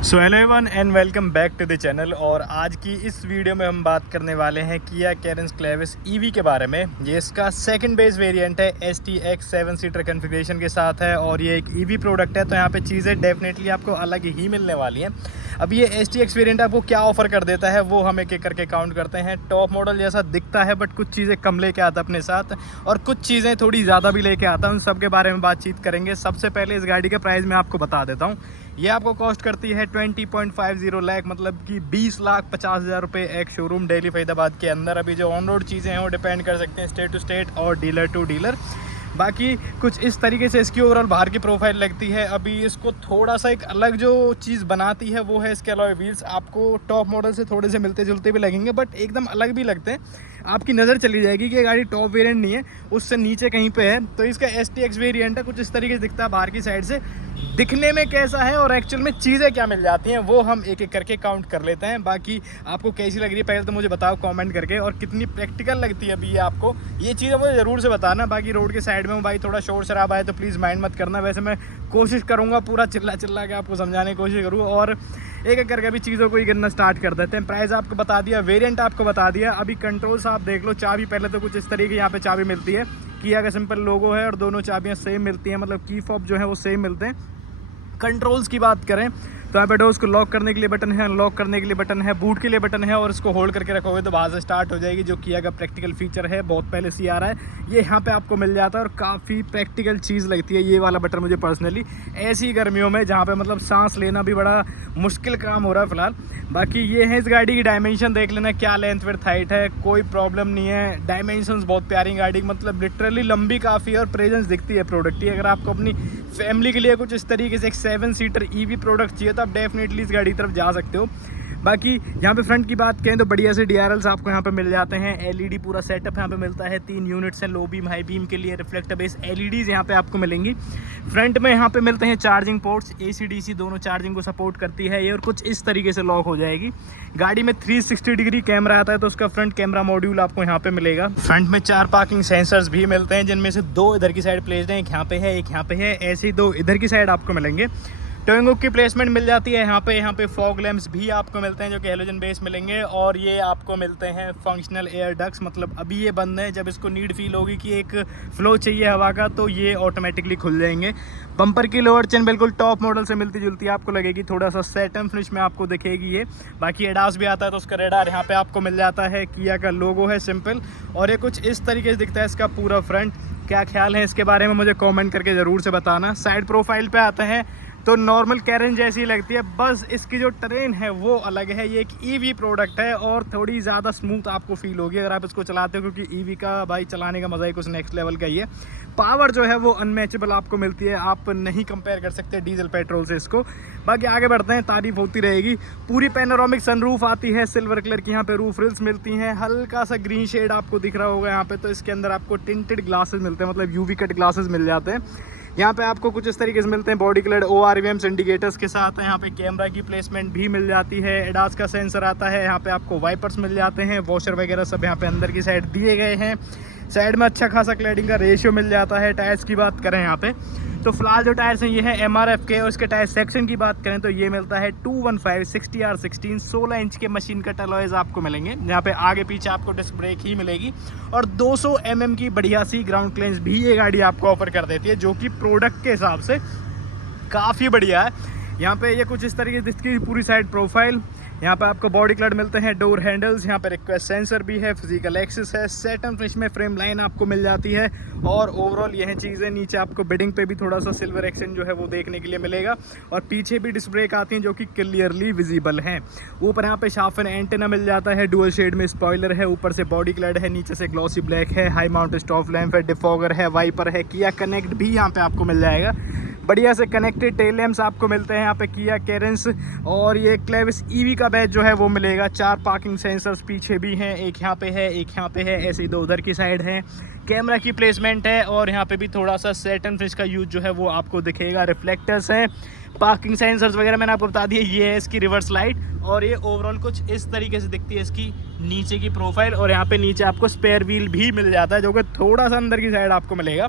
So hello everyone and welcome back to the channel. और आज की इस वीडियो में हम बात करने वाले हैं किया कैरेंस क्लेविस ईवी के बारे में। ये इसका सेकंड बेस वेरिएंट है, STX 7 सीटर कन्फिगरेशन के साथ है और ये एक ईवी प्रोडक्ट है, तो यहाँ पे चीज़ें डेफिनेटली आपको अलग ही मिलने वाली हैं। अब ये STX वेरिएंट आपको क्या ऑफर कर देता है वो हम एक एक करके काउंट करते हैं। टॉप मॉडल जैसा दिखता है बट कुछ चीज़ें कम लेके आता है अपने साथ और कुछ चीज़ें थोड़ी ज़्यादा भी लेके आता है, उन सब के बारे में बातचीत करेंगे। सबसे पहले इस गाड़ी का प्राइस मैं आपको बता देता हूँ। ये आपको कॉस्ट करती है 20.50 लाख, मतलब कि 20,50,000 रुपये एक शोरूम दिल्ली फरीदाबाद के अंदर। अभी जो ऑन रोड चीज़ें हैं वो डिपेंड कर सकते हैं स्टेट टू स्टेट और डीलर टू डीलर। बाकी कुछ इस तरीके से इसकी ओवरऑल बाहर की प्रोफाइल लगती है। अभी इसको थोड़ा सा एक अलग जो चीज़ बनाती है वो है इसके अलॉय व्हील्स। आपको टॉप मॉडल से थोड़े से मिलते जुलते भी लगेंगे बट एकदम अलग भी लगते हैं। आपकी नज़र चली जाएगी कि ये गाड़ी टॉप वेरिएंट नहीं है, उससे नीचे कहीं पे है। तो इसका STX वेरिएंट है, कुछ इस तरीके से दिखता है बाहर की साइड से। दिखने में कैसा है और एक्चुअल में चीज़ें क्या मिल जाती हैं वो हम एक एक करके काउंट कर लेते हैं। बाकी आपको कैसी लग रही है पहले तो मुझे बताओ कमेंट करके, और कितनी प्रैक्टिकल लगती है अभी ये आपको, ये चीज़ें मुझे ज़रूर से बताना। बाकी रोड के साइड में हूँ भाई, थोड़ा शोर शराबा है तो प्लीज़ माइंड मत करना। वैसे मैं कोशिश करूँगा पूरा चिल्ला चिल्ला के आपको समझाने की कोशिश करूँ, और एक एक करके अभी चीज़ों को ही करना स्टार्ट कर देते हैं। प्राइस आपको बता दिया, वेरिएंट आपको बता दिया। अभी कंट्रोल्स आप देख लो। चाबी पहले तो कुछ इस तरीके यहाँ पे चाबी मिलती है, किया का सिंपल लोगो है और दोनों चाबियाँ सेम मिलती हैं, मतलब की फॉब जो है वो सेम मिलते हैं। कंट्रोल्स की बात करें तो यहाँ पे डोर्स को लॉक करने के लिए बटन है, अनलॉक करने के लिए बटन है, बूट के लिए बटन है, और इसको होल्ड करके रखोगे तो बाहर से स्टार्ट हो जाएगी, जो किया का प्रैक्टिकल फीचर है। बहुत पहले से आ रहा है ये, यहाँ पे आपको मिल जाता है और काफ़ी प्रैक्टिकल चीज़ लगती है ये वाला बटन मुझे पर्सनली, ऐसी गर्मियों में जहाँ पे मतलब सांस लेना भी बड़ा मुश्किल काम हो रहा है फ़िलहाल। बाकी ये है इस गाड़ी की डायमेंशन, देख लेना क्या लेंथ विड्थ हाइट है, कोई प्रॉब्लम नहीं है। डायमेंशंस बहुत प्यारी गाड़ी, मतलब लिटरली लंबी काफ़ी है और प्रेजेंस दिखती है प्रोडक्ट की। अगर आपको अपनी फैमिली के लिए कुछ इस तरीके से एक 7 सीटर ईवी प्रोडक्ट चाहिए तो आप डेफिनेटली इस गाड़ी की तरफ जा सकते हो। बाकी यहाँ पे फ्रंट की बात करें तो बढ़िया से DRLs आपको यहाँ पे मिल जाते हैं। LED पूरा सेटअप यहाँ पे मिलता है, 3 यूनिट्स हैं लो बीम हाई बीम के लिए। रिफ्लेक्टर बेस LEDs यहाँ पे आपको मिलेंगी। फ्रंट में यहाँ पे मिलते हैं चार्जिंग पोर्ट्स, AC DC दोनों चार्जिंग को सपोर्ट करती है ये, और कुछ इस तरीके से लॉक हो जाएगी। गाड़ी में 360 डिग्री कैमरा आता है तो उसका फ्रंट कैमरा मॉड्यूल आपको यहाँ पे मिलेगा। फ्रंट में 4 पार्किंग सेंसर्स भी मिलते हैं, जिनमें से 2 इधर की साइड प्लेस्ड हैं, एक यहाँ पे है एक यहाँ पे है, ऐसे ही 2 इधर की साइड आपको मिलेंगे। टोइंग हुक की प्लेसमेंट मिल जाती है यहाँ पे फॉग लैंप्स भी आपको मिलते हैं जो कि हेलोजन बेस मिलेंगे, और ये आपको मिलते हैं फंक्शनल एयर डक्ट्स, मतलब अभी ये बंद है, जब इसको नीड फील होगी कि एक फ्लो चाहिए हवा का तो ये ऑटोमेटिकली खुल जाएंगे। बम्पर की लोअर चेन बिल्कुल टॉप मॉडल से मिलती जुलती आपको लगेगी, थोड़ा सा सेटम फिनिश में आपको दिखेगी ये। बाकी एडास भी आता है तो उसका रेडार यहाँ पे आपको मिल जाता है, किया का लोगो है सिंपल, और ये कुछ इस तरीके से दिखता है इसका पूरा फ्रंट। क्या ख्याल है इसके बारे में मुझे कॉमेंट करके ज़रूर से बताना। साइड प्रोफाइल पे आते हैं तो नॉर्मल कैरेन जैसी लगती है, बस इसकी जो ट्रेन है वो अलग है। ये एक ईवी प्रोडक्ट है और थोड़ी ज़्यादा स्मूथ आपको फील होगी अगर आप इसको चलाते हो, क्योंकि ईवी का भाई चलाने का मज़ा ही कुछ नेक्स्ट लेवल का ही है। पावर जो है वो अनमैचेबल आपको मिलती है, आप नहीं कंपेयर कर सकते डीजल पेट्रोल से इसको। बाकी आगे बढ़ते हैं, तारीफ होती रहेगी। पूरी पैनोरामिक सनरूफ आती है, सिल्वर कलर की यहाँ पे रूफ रिल्स मिलती हैं, हल्का सा ग्रीन शेड आपको दिख रहा होगा यहाँ पे। तो इसके अंदर आपको टिंटेड ग्लासेस मिलते हैं, मतलब UV कट ग्लासेस मिल जाते हैं। यहाँ पे आपको कुछ इस तरीके से मिलते हैं बॉडी कलर ORVM इंडिकेटर्स के साथ। यहाँ पे कैमरा की प्लेसमेंट भी मिल जाती है, एडास का सेंसर आता है, यहाँ पे आपको वाइपर्स मिल जाते हैं, वॉशर वगैरह सब यहाँ पे अंदर की साइड दिए गए हैं। साइड में अच्छा खासा क्लैडिंग का रेशियो मिल जाता है। टायर्स की बात करें यहाँ पे तो फिलहाल जो टायर्स हैं ये है MRF के, और इसके टायर सेक्शन की बात करें तो ये मिलता है 215 60R16 16 इंच के मशीन कट अलॉयज आपको मिलेंगे। यहाँ पे आगे पीछे आपको डिस्क ब्रेक ही मिलेगी, और 200 mm की बढ़िया सी ग्राउंड क्लियरेंस भी ये गाड़ी आपको ऑफर कर देती है, जो कि प्रोडक्ट के हिसाब से काफ़ी बढ़िया है। यहाँ पे ये कुछ इस तरीके से इसकी पूरी साइड प्रोफाइल। यहाँ पे आपको बॉडी कलर मिलते हैं, डोर हैंडल्स, यहाँ पे रिक्वेस्ट सेंसर भी है, फिजिकल एक्सेस है, सेटम फिनिश में फ्रेम लाइन आपको मिल जाती है, और ओवरऑल यह चीज़ें। नीचे आपको बिडिंग पे भी थोड़ा सा सिल्वर एक्सेंट जो है वो देखने के लिए मिलेगा, और पीछे भी डिस्क ब्रेक आती हैं जो कि क्लियरली विजिबल हैं। ऊपर यहाँ पे शार्पन एंटेना मिल जाता है, डुअल शेड में स्पॉइलर है, ऊपर से बॉडी कलर है, नीचे से ग्लॉसी ब्लैक है, हाई माउंट स्टॉप लैंप है, डिफॉगर है, वाइपर है, किया कनेक्ट भी यहाँ पे आपको मिल जाएगा। बढ़िया से कनेक्टेड टेल लैंप्स आपको मिलते हैं यहाँ पे किया कैरेंस, और ये क्लेविस ईवी का बैच जो है वो मिलेगा। 4 पार्किंग सेंसर्स पीछे भी हैं, एक यहाँ पे है एक यहाँ पे है, ऐसे ही 2 उधर की साइड है। कैमरा की प्लेसमेंट है, और यहाँ पे भी थोड़ा सा सेट एंड फिनिश का यूज जो है वो आपको दिखेगा। रिफ्लेक्टर्स हैं, पार्किंग सेंसर्स वगैरह मैंने आपको बता दिया। ये है इसकी रिवर्स लाइट, और ये ओवरऑल कुछ इस तरीके से दिखती है इसकी नीचे की प्रोफाइल। और यहाँ पे नीचे आपको स्पेयर व्हील भी मिल जाता है, जो कि थोड़ा सा अंदर की साइड आपको मिलेगा।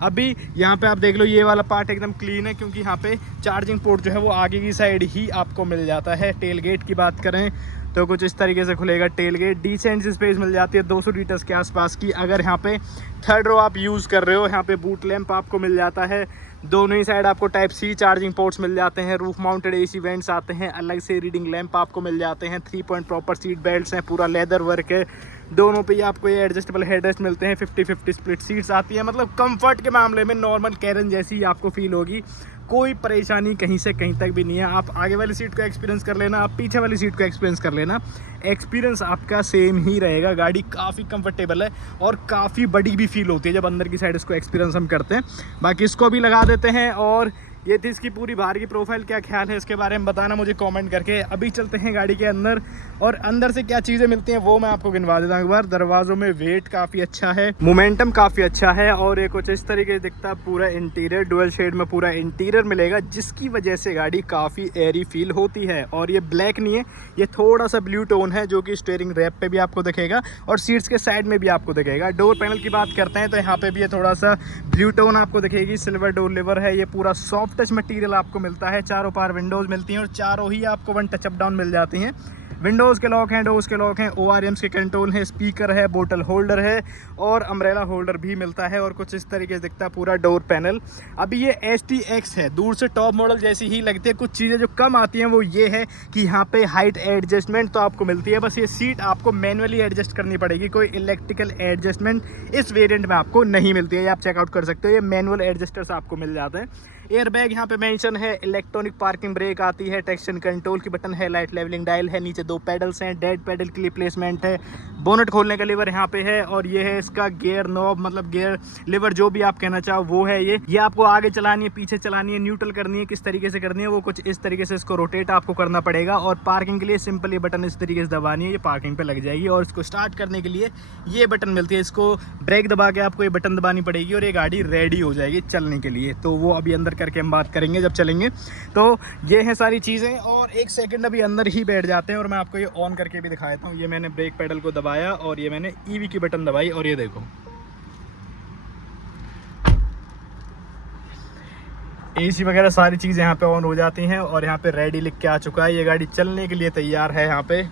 अभी यहाँ पे आप देख लो, ये वाला पार्ट एकदम क्लीन है क्योंकि यहाँ पे चार्जिंग पोर्ट जो है वो आगे की साइड ही आपको मिल जाता है। टेल गेट की बात करें तो कुछ इस तरीके से खुलेगा टेल गेट। डिसेंट स्पेस मिल जाती है 200 लीटर्स के आसपास की। अगर यहाँ पे थर्ड रो आप यूज़ कर रहे हो, यहाँ पे बूट लैंप आपको मिल जाता है। दोनों ही साइड आपको टाइप सी चार्जिंग पोर्ट्स मिल जाते हैं। रूफ माउंटेड एसी वेंट्स आते हैं, अलग से रीडिंग लैंप आपको मिल जाते हैं। 3 पॉइंट प्रॉपर सीट बेल्ट्स हैं, पूरा लेदर वर्क है। दोनों पे ही आपको ये एडजस्टेबल हेडरेस्ट मिलते हैं। 50-50 स्प्लिट सीट्स आती है। मतलब कंफर्ट के मामले में नॉर्मल कैरन जैसी ही आपको फील होगी, कोई परेशानी कहीं से कहीं तक भी नहीं है। आप आगे वाली सीट को एक्सपीरियंस कर लेना, आप पीछे वाली सीट को एक्सपीरियंस कर लेना, एक्सपीरियंस आपका सेम ही रहेगा। गाड़ी काफ़ी कंफर्टेबल है और काफ़ी बड़ी भी फील होती है जब अंदर की साइड इसको एक्सपीरियंस हम करते हैं। बाकी इसको भी लगा देते हैं। और ये थी इसकी पूरी बाहर की प्रोफाइल। क्या ख्याल है इसके बारे में बताना मुझे कमेंट करके। अभी चलते हैं गाड़ी के अंदर और अंदर से क्या चीज़ें मिलती हैं वो मैं आपको गिनवा देता हूँ एक बार। दरवाज़ों में वेट काफ़ी अच्छा है, मोमेंटम काफ़ी अच्छा है और ये कुछ इस तरीके से दिखता है पूरा इंटीरियर। डुअल शेड में पूरा इंटीरियर मिलेगा जिसकी वजह से गाड़ी काफ़ी एयरी फील होती है। और ये ब्लैक नहीं है, ये थोड़ा सा ब्लू टोन है जो कि स्टीयरिंग रैप पे भी आपको दिखेगा और सीट्स के साइड में भी आपको दिखेगा। डोर पैनल की बात करते हैं तो यहाँ पे भी ये थोड़ा सा ब्लू टोन आपको दिखेगी। सिल्वर डोर लिवर है, ये पूरा सॉफ्ट टच मटेरियल आपको मिलता है। चारों पार विंडोज़ मिलती हैं और चारों ही आपको 1 टच अप डाउन मिल जाती हैं। विंडोज़ के लॉक हैं, डोर्स के लॉक हैं, ORMs के कंट्रोल है, स्पीकर है, बोतल होल्डर है और अम्ब्रेला होल्डर भी मिलता है। और कुछ इस तरीके से दिखता है पूरा डोर पैनल। अभी ये STX है, दूर से टॉप मॉडल जैसी ही लगती है। कुछ चीज़ें जो कम आती हैं वो ये है कि यहाँ पे हाइट एडजस्टमेंट तो आपको मिलती है, बस ये सीट आपको मैनुअली एडजस्ट करनी पड़ेगी। कोई इलेक्ट्रिकल एडजस्टमेंट इस वेरिएंट में आपको नहीं मिलती है, ये आप चेकआउट कर सकते हो। ये मैनुअल एडजस्टर्स आपको मिल जाते हैं। एयरबैग यहाँ पे मेंशन है, इलेक्ट्रॉनिक पार्किंग ब्रेक आती है, ट्रैक्शन कंट्रोल की बटन है, लाइट लेवलिंग डायल है, नीचे 2 पेडल्स हैं, डेड पेडल के लिए प्लेसमेंट है, बोनट खोलने का लीवर यहाँ पे है और ये है इसका गियर नॉब, मतलब गियर लीवर जो भी आप कहना चाहो वो है। ये आपको आगे चलानी है, पीछे चलानी है, न्यूट्रल करनी है, किस तरीके से करनी है वो कुछ इस तरीके से इसको रोटेट आपको करना पड़ेगा। और पार्किंग के लिए सिंपल ये बटन इस तरीके से दबानी है, ये पार्किंग पे लग जाएगी। और इसको स्टार्ट करने के लिए ये बटन मिलती है, इसको ब्रेक दबा के आपको ये बटन दबानी पड़ेगी और ये गाड़ी रेडी हो जाएगी चलने के लिए। तो वो अभी अंदर करके हम बात करेंगे जब चलेंगे। तो ये है सारी चीज़ें और एक सेकंड अभी अंदर ही बैठ जाते हैं और मैं आपको ये ऑन करके भी दिखा देता हूँ। ये मैंने ब्रेक पेडल को दबाया और ये मैंने ईवी की बटन दबाई और ये देखो एसी वगैरह सारी चीज़ें यहाँ पे ऑन हो जाती हैं और यहाँ पे रेडी लिख के आ चुका है। ये गाड़ी चलने के लिए तैयार है यहाँ पे।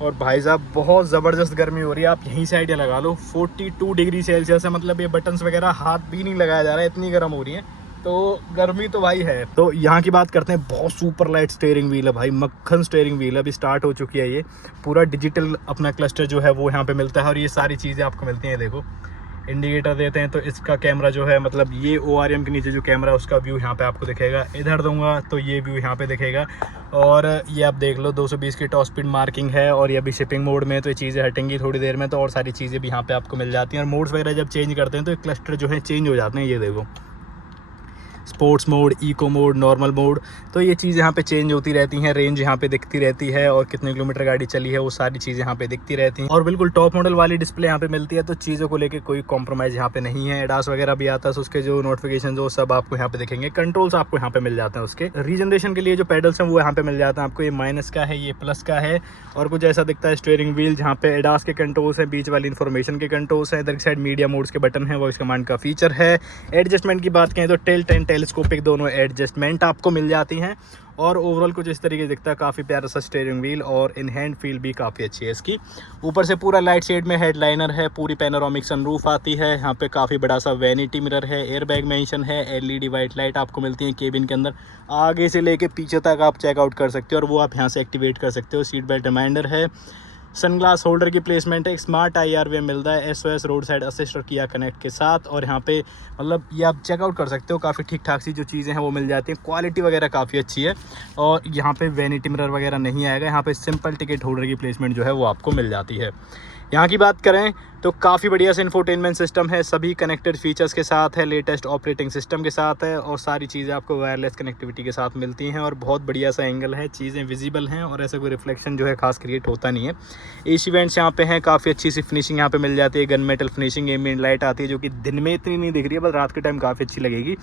और भाई साहब बहुत ज़बरदस्त गर्मी हो रही है, आप यहीं से आइडिया लगा लो। 42 डिग्री सेल्सियस है, मतलब ये बटन्स वगैरह हाथ भी नहीं लगाया जा रहा है, इतनी गर्म हो रही है। तो गर्मी तो भाई है। तो यहाँ की बात करते हैं, बहुत सुपर लाइट स्टीयरिंग व्हील है भाई, मक्खन स्टीयरिंग व्हील अभी स्टार्ट हो चुकी है। ये पूरा डिजिटल अपना क्लस्टर जो है वो यहाँ पे मिलता है और ये सारी चीज़ें आपको मिलती हैं। देखो इंडिकेटर देते हैं तो इसका कैमरा जो है, मतलब ये ORM के नीचे जो कैमरा है उसका व्यू यहाँ पे आपको दिखेगा। इधर दूंगा तो ये व्यू यहाँ पे दिखेगा। और ये आप देख लो 220 की टॉप स्पीड मार्किंग है और ये अभी शिपिंग मोड में, तो ये चीज़ें हटेंगी थोड़ी देर में। तो और सारी चीज़ें भी यहाँ पे आपको मिल जाती हैं और मोड्स वगैरह जब चेंज करते हैं तो क्लस्टर जो है चेंज हो जाते हैं। ये देखो sports mode, eco mode, normal mode, तो ये चीज़ यहाँ पे चेंज होती रहती हैं। रेंज यहाँ पे दिखती रहती है और कितने किलोमीटर गाड़ी चली है वो सारी चीज़ें यहाँ पे दिखती रहती हैं। और बिल्कुल टॉप मॉडल वाली डिस्प्ले यहाँ पे मिलती है, तो चीज़ों को लेके कोई कॉम्प्रोमाइज़ यहाँ पे नहीं है। एडास वगैरह भी आता है तो उसके जो नोटिफिकेशन जो सब आपको यहाँ पे दिखेंगे। कंट्रोल्स आपको यहाँ पे मिल जाते हैं उसके। रीजनरेशन के लिए जो पेडल्स हैं वो यहाँ पे मिल जाते हैं आपको। ये माइनस का है, ये प्लस का है और कुछ ऐसा दिखता है स्टीयरिंग व्हील जहाँ पे एडास के कंट्रोल्स हैं, बीच वाली इन्फॉर्मेशन के कंट्रोल्स हैं, इधर की साइड मीडिया मोड्स के बटन है, वॉइस कमांड का फीचर है। एडजस्टमेंट की बात करें तो टिल्ट एंड टेलीस्कोपिक दोनों एडजस्टमेंट आपको मिल जाती हैं। और ओवरऑल कुछ इस तरीके से दिखता है, काफ़ी प्यारा सा स्टीयरिंग व्हील और इन हैंड फील भी काफ़ी अच्छी है इसकी। ऊपर से पूरा लाइट शेड में हेडलाइनर है, पूरी पैनोरामिक सनरूफ आती है। यहाँ पे काफ़ी बड़ा सा वैनिटी मिरर है, एयरबैग मेंशन है, LED वाइट लाइट आपको मिलती है केबिन के अंदर, आगे से लेके पीछे तक आप चेकआउट कर सकते हो और वो आप यहाँ से एक्टिवेट कर सकते हो। सीट बेल्ट रिमाइंडर है, सनग्लास होल्डर की प्लेसमेंट है, स्मार्ट IRV मिलता है SOS रोड साइड असिस्ट और किया कनेक्ट के साथ। और यहाँ पे मतलब ये आप चेकआउट कर सकते हो, काफ़ी ठीक ठाक सी जो चीज़ें हैं वो मिल जाती हैं। क्वालिटी वगैरह काफ़ी अच्छी है और यहाँ पे वैनिटी मिरर वगैरह नहीं आएगा। यहाँ पे सिंपल टिकट होल्डर की प्लेसमेंट जो है वो आपको मिल जाती है। यहाँ की बात करें तो काफ़ी बढ़िया से इंफोटेनमेंट सिस्टम है, सभी कनेक्टेड फीचर्स के साथ है, लेटेस्ट ऑपरेटिंग सिस्टम के साथ है और सारी चीज़ें आपको वायरलेस कनेक्टिविटी के साथ मिलती हैं। और बहुत बढ़िया सा एंगल है, चीज़ें विजिबल हैं और ऐसा कोई रिफ्लेक्शन जो है खास क्रिएट होता नहीं है। एसी वेंट्स यहाँ पे हैं, काफ़ी अच्छी सी फिनिशिंग यहाँ पे मिल जाती है, gun metal finishing. Ambient light आती है जो कि दिन में इतनी नहीं दिख रही है, बस रात के टाइम काफ़ी अच्छी लगेगी।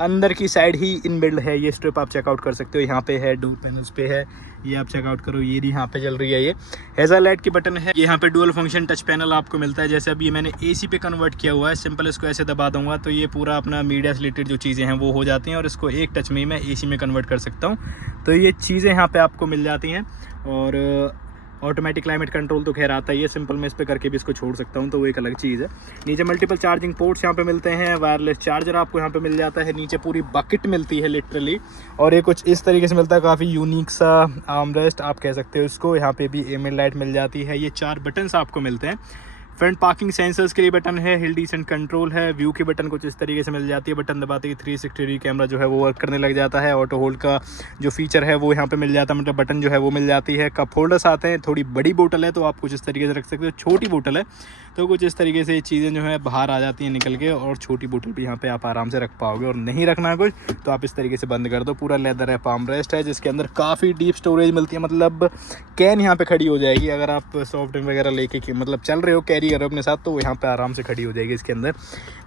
अंदर की साइड ही इनबिल्ड है, ये स्ट्रिप आप चेकआउट कर सकते हो, यहाँ पे है, डोर पैनल्स पे है, ये आप चेकआउट करो, ये भी यहाँ पे चल रही है। ये हेज़र लाइट की बटन है, ये यहाँ पे dual function edition touch panel आपको मिलता है। जैसे अभी मैंने एसी पे कन्वर्ट किया हुआ है, सिंपल इसको ऐसे दबा दूंगा तो ये पूरा अपना मीडिया से रिलेटेड जो चीज़ें हैं वो हो जाती हैं और इसको एक टच में ही मैं एसी में कन्वर्ट कर सकता हूँ। तो ये चीज़ें यहाँ पे आपको मिल जाती हैं। और ऑटोमेटिक क्लाइमेट कंट्रोल तो खैर आता ही है, सिंपल मैं इस पर करके भी इसको छोड़ सकता हूँ, तो वो एक अलग चीज़ है। नीचे मल्टीपल चार्जिंग पोर्ट्स यहाँ पे मिलते हैं, वायरलेस चार्जर आपको यहाँ पे मिल जाता है, नीचे पूरी बकेट मिलती है लिटरली। और ये कुछ इस तरीके से मिलता है, काफ़ी यूनिक सा आर्मरेस्ट आप कह सकते हो इसको। यहाँ पे भी एमएल लाइट मिल जाती है। ये 4 बटन्स आपको मिलते हैं। फ्रंट पार्किंग सेंसर्स के लिए बटन है, हिल डिसेंट कंट्रोल है, व्यू की बटन कुछ इस तरीके से मिल जाती है। बटन दबाते ही 360 डिग्री कैमरा जो है वो वर्क करने लग जाता है। ऑटो होल्ड का जो फीचर है वो यहाँ पे मिल जाता है, मतलब बटन जो है वो मिल जाती है। कप होल्डर्स आते हैं, थोड़ी बड़ी बोतल है तो आप कुछ इस तरीके से रख सकते हो, छोटी बोतल है तो कुछ इस तरीके से चीज़ें जो है बाहर आ जाती हैं निकल के, और छोटी बोतल भी यहाँ पे आप आराम से रख पाओगे। और नहीं रखना कुछ तो आप इस तरीके से बंद कर दो। पूरा लेदर है, पाम रेस्ट है, जिसके अंदर काफ़ी डीप स्टोरेज मिलती है, मतलब कैन यहाँ पे खड़ी हो जाएगी। अगर आप सॉफ्ट ड्रिंक वगैरह लेके मतलब चल रहे हो, कैरी कर रहे हो अपने साथ, तो यहाँ पे आराम से खड़ी हो जाएगी इसके अंदर।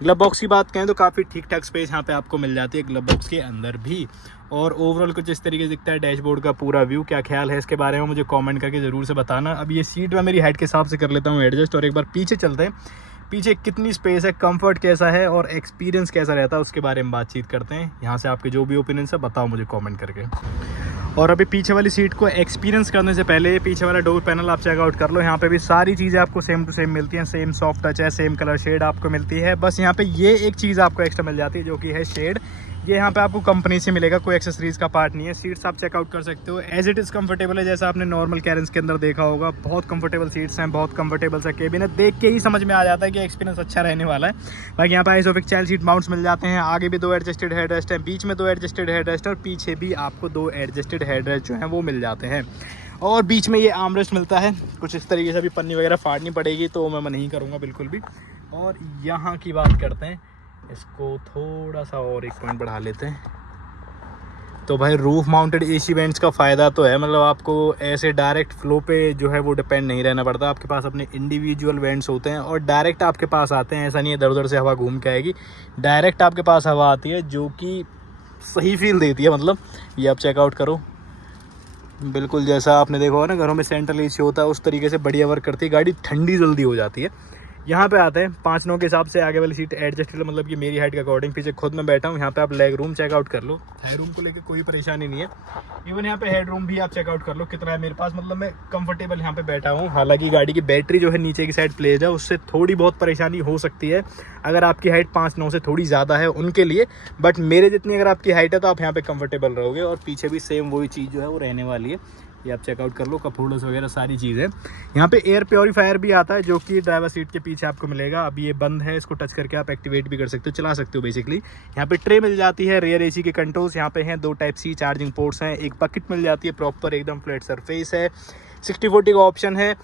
ग्लव बॉक्स की बात करें तो काफ़ी ठीक ठाक स्पेस यहाँ पे आपको मिल जाती है ग्लव बॉक्स के अंदर भी। और ओवरऑल कुछ इस तरीके से दिखता है डैशबोर्ड का पूरा व्यू। क्या ख्याल है इसके बारे में मुझे कमेंट करके ज़रूर से बताना। अब ये सीट मैं मेरी हाइट के हिसाब से कर लेता हूँ एडजस्ट, और एक बार पीछे चलते हैं। पीछे कितनी स्पेस है, कंफर्ट कैसा है और एक्सपीरियंस कैसा रहता है उसके बारे में बातचीत करते हैं। यहाँ से आपके जो भी ओपिनियंस है बताओ मुझे कमेंट करके। और अभी पीछे वाली सीट को एक्सपीरियंस करने से पहले पीछे वाला डोर पैनल आप चेकआउट कर लो। यहाँ पे भी सारी चीज़ें आपको सेम टू सेम मिलती हैं, सेम सॉफ्ट टच है, सेम कलर शेड आपको मिलती है। बस यहाँ पे ये एक चीज़ आपको एक्स्ट्रा मिल जाती है जो कि है शेड। ये यहाँ पे आपको कंपनी से मिलेगा, कोई एक्सेसरीज का पार्ट नहीं है। सीट्स आप चेकआउट कर सकते हो, एज इट इज़ कंफर्टेबल है, जैसा आपने नॉर्मल कैरेंस के अंदर देखा होगा। बहुत कंफर्टेबल सीट्स हैं, बहुत कंफर्टेबल सा केबिन है, देख के ही समझ में आ जाता है कि एक्सपीरियंस अच्छा रहने वाला है। बाकी यहाँ पे आइसोफिक चाइल्ड सीट माउंट्स मिल जाते हैं। आगे भी 2 एडजस्टेड हेड रेस्ट हैं, बीच में 2 एडजस्टेड हेड रेस्ट और पीछे भी आपको 2 एडजस्टेड हेड रेस्ट जो हैं वो मिल जाते हैं। और बीच में ये आर्मरेस्ट मिलता है कुछ इस तरीके से। अभी पन्नी वगैरह फाड़नी पड़ेगी तो मैं नहीं करूँगा बिल्कुल भी। और यहाँ की बात करते हैं, इसको थोड़ा सा और एक पॉइंट बढ़ा लेते हैं। तो भाई रूफ माउंटेड एसी वेंट्स का फ़ायदा तो है, मतलब आपको ऐसे डायरेक्ट फ्लो पे जो है वो डिपेंड नहीं रहना पड़ता। आपके पास अपने इंडिविजुअल वेंट्स होते हैं और डायरेक्ट आपके पास आते हैं। ऐसा नहीं है इधर उधर से हवा घूम के आएगी, डायरेक्ट आपके पास हवा आती है जो कि सही फील देती है। मतलब ये आप चेकआउट करो, बिल्कुल जैसा आपने देखा होगा ना घरों में सेंट्रल एसी होता है उस तरीके से बढ़िया वर्क करती है। गाड़ी ठंडी जल्दी हो जाती है। यहाँ पे आते हैं 5-9 के हिसाब से आगे वाली सीट एडजस्टेबल, मतलब कि मेरी हाइट के अकॉर्डिंग। पीछे खुद मैं बैठा हूँ, यहाँ पे आप लेग रूम चेकआउट कर लो। हेड रूम को लेकर कोई परेशानी नहीं है। इवन यहाँ पे हेड रूम भी आप चेकआउट कर लो कितना है मेरे पास, मतलब मैं कंफर्टेबल यहाँ पे बैठा हूँ। हालांकि गाड़ी की बैटरी जो है नीचे की साइड प्लेस्ड है, उससे थोड़ी बहुत परेशानी हो सकती है अगर आपकी हाइट 5-9 से थोड़ी ज़्यादा है उनके लिए। बट मेरे जितनी अगर आपकी हाइट है तो आप यहाँ पे कंफर्टेबल रहोगे। और पीछे भी सेम वही चीज़ जो है वो रहने वाली है, ये आप चेकआउट कर लो। कप होल्डर्स वगैरह सारी चीज़ें। यहाँ पे एयर प्योरीफायर भी आता है जो कि ड्राइवर सीट के पीछे आपको मिलेगा। अभी ये बंद है, इसको टच करके आप एक्टिवेट भी कर सकते हो, चला सकते हो बेसिकली। यहाँ पे ट्रे मिल जाती है, रियर एसी के कंट्रोल्स यहाँ पे हैं, 2 टाइप सी चार्जिंग पोर्ट्स हैं, एक बकेट मिल जाती है, प्रॉपर एकदम फ्लैट सरफेस है, 60/40 का ऑप्शन है।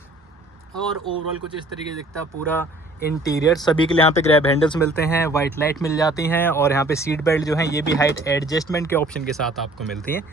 और ओवरऑल कुछ इस तरीके से दिखता है पूरा इंटीरियर। सभी के लिए यहाँ पे ग्रैब हैंडल्स मिलते हैं, वाइट लाइट मिल जाती हैं। और यहाँ पे सीट बेल्ट जो है ये भी हाइट एडजस्टमेंट के ऑप्शन के साथ आपको मिलती हैं।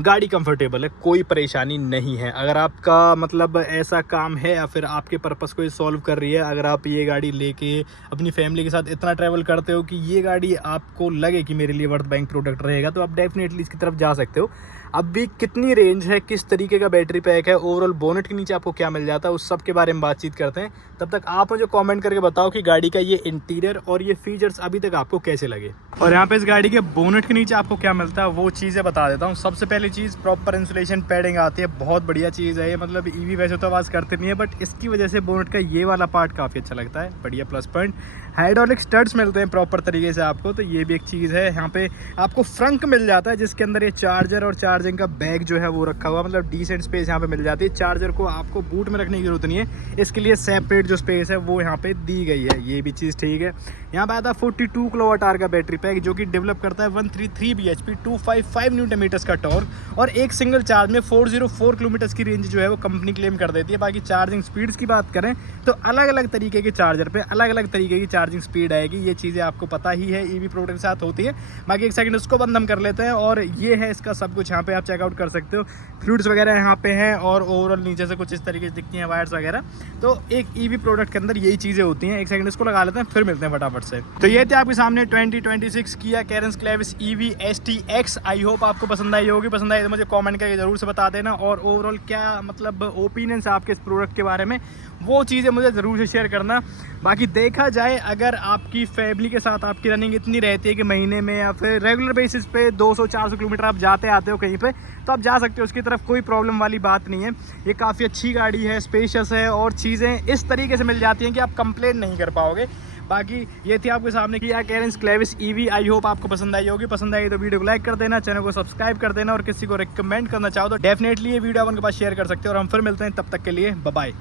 गाड़ी कंफर्टेबल है, कोई परेशानी नहीं है। अगर आपका मतलब ऐसा काम है या फिर आपके पर्पस को ये सॉल्व कर रही है, अगर आप ये गाड़ी लेके अपनी फैमिली के साथ इतना ट्रैवल करते हो कि ये गाड़ी आपको लगे कि मेरे लिए वर्थ बाइंग प्रोडक्ट रहेगा, तो आप डेफिनेटली इसकी तरफ जा सकते हो। अब भी कितनी रेंज है, किस तरीके का बैटरी पैक है, ओवरऑल बोनेट के नीचे आपको क्या मिल जाता है, उस सब के बारे में बातचीत करते हैं। तब तक आप मुझे कमेंट करके बताओ कि गाड़ी का ये इंटीरियर और ये फीचर्स अभी तक आपको कैसे लगे। और यहाँ पे इस गाड़ी के बोनेट के नीचे आपको क्या मिलता है वो चीज़ें बता देता हूँ। सबसे पहली चीज़ प्रॉपर इंसुलेशन पैडिंग आती है, बहुत बढ़िया चीज़ है ये। मतलब ईवी वैसे तो आवाज़ करते नहीं है, बट इसकी वजह से बोनेट का ये वाला पार्ट काफ़ी अच्छा लगता है, बढ़िया प्लस पॉइंट। हाइड्रोलिक स्टड्स मिलते हैं प्रॉपर तरीके से आपको, तो ये भी एक चीज़ है। यहाँ पे आपको फ्रंक मिल जाता है जिसके अंदर ये चार्जर और चार्जिंग का बैग जो है वो रखा हुआ, मतलब डिसेंट स्पेस यहाँ पे मिल जाती है। चार्जर को आपको बूट में रखने की जरूरत नहीं है, इसके लिए सेपरेट जो स्पेस है वो यहाँ पे दी गई है, ये भी चीज़ ठीक है। यहाँ पे आता है 42 किलोवाट का बैटरी पैक जो कि डेवलप करता है 133 bhp 255 न्यूटन मीटर्स का टॉर्क, और एक सिंगल चार्ज में 404 किलोमीटर की रेंज जो है वो कंपनी क्लेम कर देती है। बाकी चार्जिंग स्पीड्स की बात करें तो अलग अलग तरीके के चार्जर पे अलग अलग तरीके की चार्जिंग स्पीड आएगी, ये चीज़ें आपको पता ही है ईवी प्रोडक्ट के साथ होती है। बाकी एक सेकंड उसको बंद हम कर लेते हैं। और ये है इसका सब कुछ यहाँ पे पे आप चेकआउट कर सकते हो। फ्लूइड्स वगैरह यहाँ पे हैं और ओवरऑल नीचे से कुछ इस तरीके से दिखती हैं वायर्स वगैरह। तो एक ईवी प्रोडक्ट के अंदर यही चीज़ें होती हैं। एक सेकंड इसको लगा लेते हैं, फिर मिलते हैं फटाफट से। तो ये थे आपके सामने 2026 Kia Carens Clavis EV STX। I hope आपको पसंद आई होगी। पसंद आई तो मुझे कॉमेंट करके ज़रूर से बता देना, और ओवरऑल क्या मतलब ओपिनियंस है आपके इस प्रोडक्ट के बारे में, वो चीज़ें मुझे ज़रूर से शेयर करना। बाकी देखा जाए, अगर आपकी फैमिली के साथ आपकी रनिंग इतनी रहती है कि महीने में या फिर रेगुलर बेसिस पे 200-400 किलोमीटर आप जाते आते हो कहीं पे, तो आप जा सकते हो, उसकी तरफ कोई प्रॉब्लम वाली बात नहीं है। ये काफ़ी अच्छी गाड़ी है, स्पेशियस है, और चीज़ें इस तरीके से मिल जाती हैं कि आप कंप्लेन नहीं कर पाओगे। बाकी ये थी आपके सामने Kia Carens Clavis EV। I hope आपको पसंद आई होगी। पसंद आई तो वीडियो को लाइक कर देना, चैनल को सब्सक्राइब कर देना, और किसी को रिकमेंड करना चाहो तो डेफिनेटली ये वीडियो आप उनके पास शेयर कर सकते हो। और हम फिर मिलते हैं, तब तक के लिए बाय बाय।